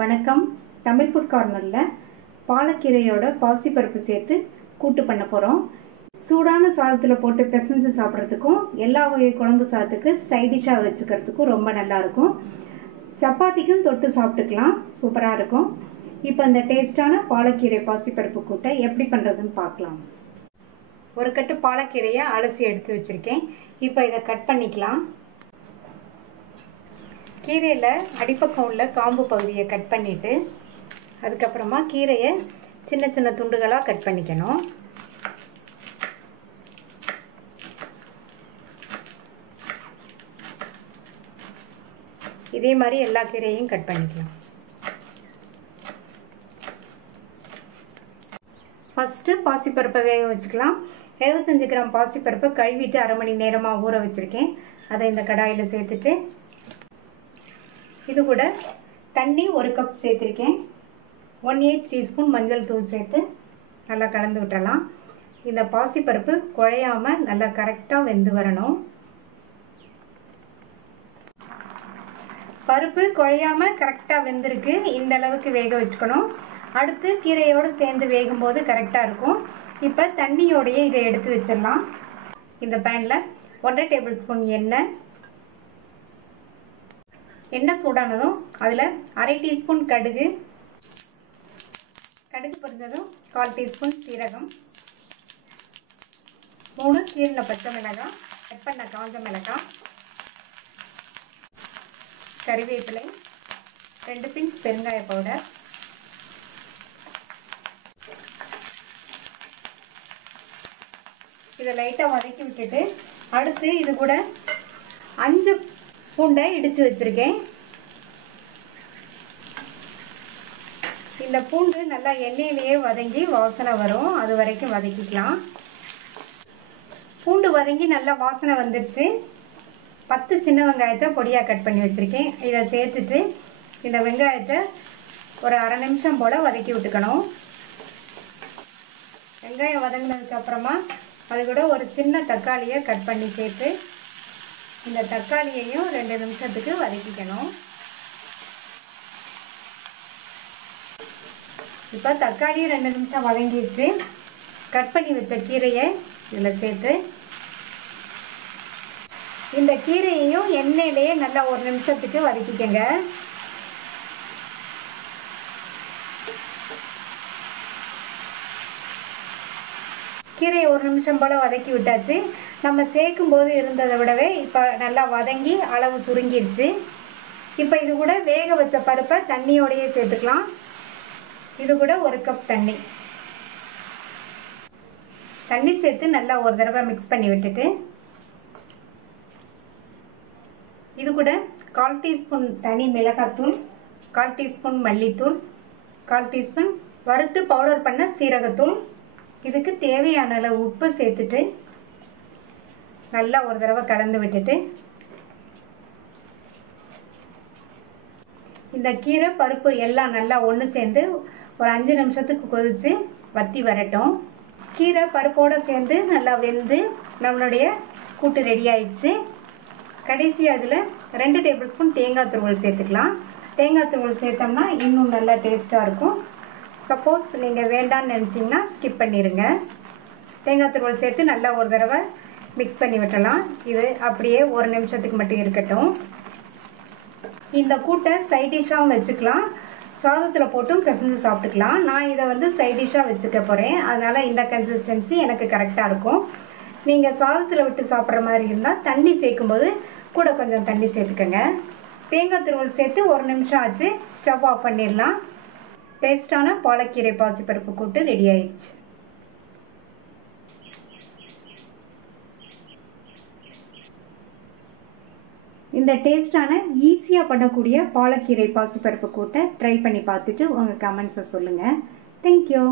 வணக்கம். தமிழ் ஃபுட் கார்னரில் பாலக்கீரையோட பாசிப்பருப்பு சேர்த்து கூட்டு பண்ண போகிறோம். சூடான சாதத்தில் போட்டு பிசைஞ்சு சாப்பிட்றதுக்கும் எல்லா வகை குழம்பு சாதத்துக்கு சைடிஷாக வச்சுக்கிறதுக்கும் ரொம்ப நல்லாயிருக்கும். சப்பாத்திக்கும் தொட்டு சாப்பிட்டுக்கலாம், சூப்பராக இருக்கும். இப்போ இந்த டேஸ்டான பாலக்கீரை பாசிப்பருப்பு கூட்டை எப்படி பண்ணுறதுன்னு பார்க்கலாம். ஒரு கட்டு பாலக்கீரையை அலசி எடுத்து வச்சுருக்கேன். இப்போ இதை கட் பண்ணிக்கலாம். கீரையில் அடிப்பக்கம் உள்ள காம்பு பகுதியை கட் பண்ணிவிட்டு அதுக்கப்புறமா கீரையை சின்ன சின்ன துண்டுகளாக கட் பண்ணிக்கணும். இதே மாதிரி எல்லா கீரையும் கட் பண்ணிக்கலாம். ஃபஸ்ட்டு பாசிப்பருப்பை வேக வச்சுக்கலாம். 75 கிராம் பாசிப்பருப்பை கழுவிட்டு அரை மணி நேரமாக ஊற வச்சுருக்கேன். அதை இந்த கடாயில் சேர்த்துட்டு இது கூட தண்ணி 1 கப் சேர்த்துருக்கேன். 1/8 டீஸ்பூன் மஞ்சள் தூள் சேர்த்து நல்லா கலந்து விட்டுறலாம். இந்த பாசிப்பருப்பு குழையாமல் நல்லா கரெக்டாக வெந்து வரணும். பருப்பு குழையாமல் கரெக்டாக வெந்திருக்கு. இந்த அளவுக்கு வேக வச்சுக்கணும். அடுத்து கீரையோடு சேர்ந்து வேகும்போது கரெக்டாக இருக்கும். இப்போ தண்ணியோடையே இதை எடுத்து வச்சிடலாம். இந்த பேனில் 1/2 டேபிள் ஸ்பூன் எண்ணெய் சூடானதும் அதில் அரை டீஸ்பூன் கடுகு பொரிஞ்சதும் 1/4 டீஸ்பூன் சீரகம், 3 கீரின பச்சை மிளகாய், கட் பண்ண காஞ்ச மிளகாய், கறிவேப்பிலை, 2 பிஞ்ச் பெருங்காய பவுடர், இதை லைட்டாக வதக்கி விட்டுட்டு அடுத்து இது கூட 5 பூண்டை இடித்து வச்சுருக்கேன். இந்த பூண்டு நல்லா எண்ணெயிலேயே வதங்கி வாசனை வரும், அது வரைக்கும் வதக்கிக்கலாம். பூண்டு வதங்கி நல்லா வாசனை வந்துடுச்சு. 10 சின்ன வெங்காயத்தை பொடியாக கட் பண்ணி வச்சுருக்கேன். இதை சேர்த்துட்டு இந்த வெங்காயத்தை ஒரு அரை நிமிஷம் போல் வதக்கி விட்டுக்கணும். வெங்காயம் வதங்கினதுக்கப்புறமா அது கூட ஒரு சின்ன தக்காளியை கட் பண்ணி சேர்த்து இந்த தக்காளியையும் 2 நிமிஷத்துக்கு வதக்கிக்கணும். இப்போ தக்காளி 2 நிமிஷம் வதங்கிடுச்சு. கட் பண்ணி வச்ச கீரையை இதில் சேர்த்து இந்த கீரையையும் எண்ணெயிலேயே நல்லா 1 நிமிஷத்துக்கு வதக்கிக்கங்க. கீரையை 1 நிமிஷம் போல் வதக்கி விட்டாச்சு. நம்ம சேர்க்கும் போது இருந்ததை விடவே இப்போ நல்லா வதங்கி அளவு சுருங்கிடுச்சு. இப்போ இது கூட வேக வச்ச பருப்பை தண்ணியோடையே சேர்த்துக்கலாம். இது கூட 1 கப் தண்ணி சேர்த்து நல்லா ஒரு தடவை மிக்ஸ் பண்ணி விட்டுட்டு இது கூட 1/4 டீஸ்பூன் தனி மிளகாத்தூள், 1/4 டீஸ்பூன் மல்லித்தூள், 1/4 டீஸ்பூன் வறுத்து பவுடர் பண்ண சீரகத்தூள், இதுக்கு தேவையான அளவு உப்பு சேர்த்துட்டு நல்லா ஒரு தடவை கலந்து விட்டுட்டு இந்த கீரை பருப்பு எல்லாம் நல்லா ஒன்று சேர்ந்து ஒரு 5 நிமிஷத்துக்கு கொதித்து வத்தி வரட்டும். கீரை பருப்போடு சேர்ந்து நல்லா வெந்து நம்மளுடைய கூட்டு ரெடி ஆயிடுச்சு. கடைசி அதில் 2 டேபிள் ஸ்பூன் தேங்காய் துருவல் சேர்த்துக்கலாம். தேங்காய் துருவல் சேர்த்தோம்னா இன்னும் நல்லா டேஸ்ட்டாக இருக்கும். சப்போஸ் நீங்கள் வேண்டான்னு நினச்சிங்கன்னா ஸ்கிப் பண்ணிடுங்க. தேங்காய் துருவல் சேர்த்து நல்லா ஒரு தடவை மிக்ஸ் பண்ணி விட்டலாம். இது அப்படியே 1 நிமிஷத்துக்கு மட்டும் இருக்கட்டும். இந்த கூட்டை சைட் டிஷ்ஷாகவும் வச்சுக்கலாம், சாதத்தில் போட்டும் பிசைஞ்சு சாப்பிட்டுக்கலாம். நான் இதை சைட் டிஷ்ஷாக வச்சுக்க போகிறேன். அதனால் இந்த கன்சிஸ்டன்சி எனக்கு கரெக்டாக இருக்கும். நீங்கள் சாதத்தில் விட்டு சாப்பிட்ற மாதிரி இருந்தால் தண்ணி சேர்க்கும்போது கூட கொஞ்சம் தண்ணி சேர்த்துக்கோங்க. தேங்காய் துருவல் சேர்த்து 1 நிமிஷம் ஆச்சு. ஸ்டவ் ஆஃப் பண்ணிடலாம். டேஸ்டான பாலக்கீரை பாசிப்பருப்பு கூட்டு ரெடி ஆயிடுச்சு. இந்த டேஸ்டான ஈஸியாக பண்ணக்கூடிய பாலக்கீரை பாசிப்பருப்பு கூட்டை ட்ரை பண்ணி பார்த்துட்டு உங்கள் கமெண்ட்ஸை சொல்லுங்கள். தேங்க்யூ.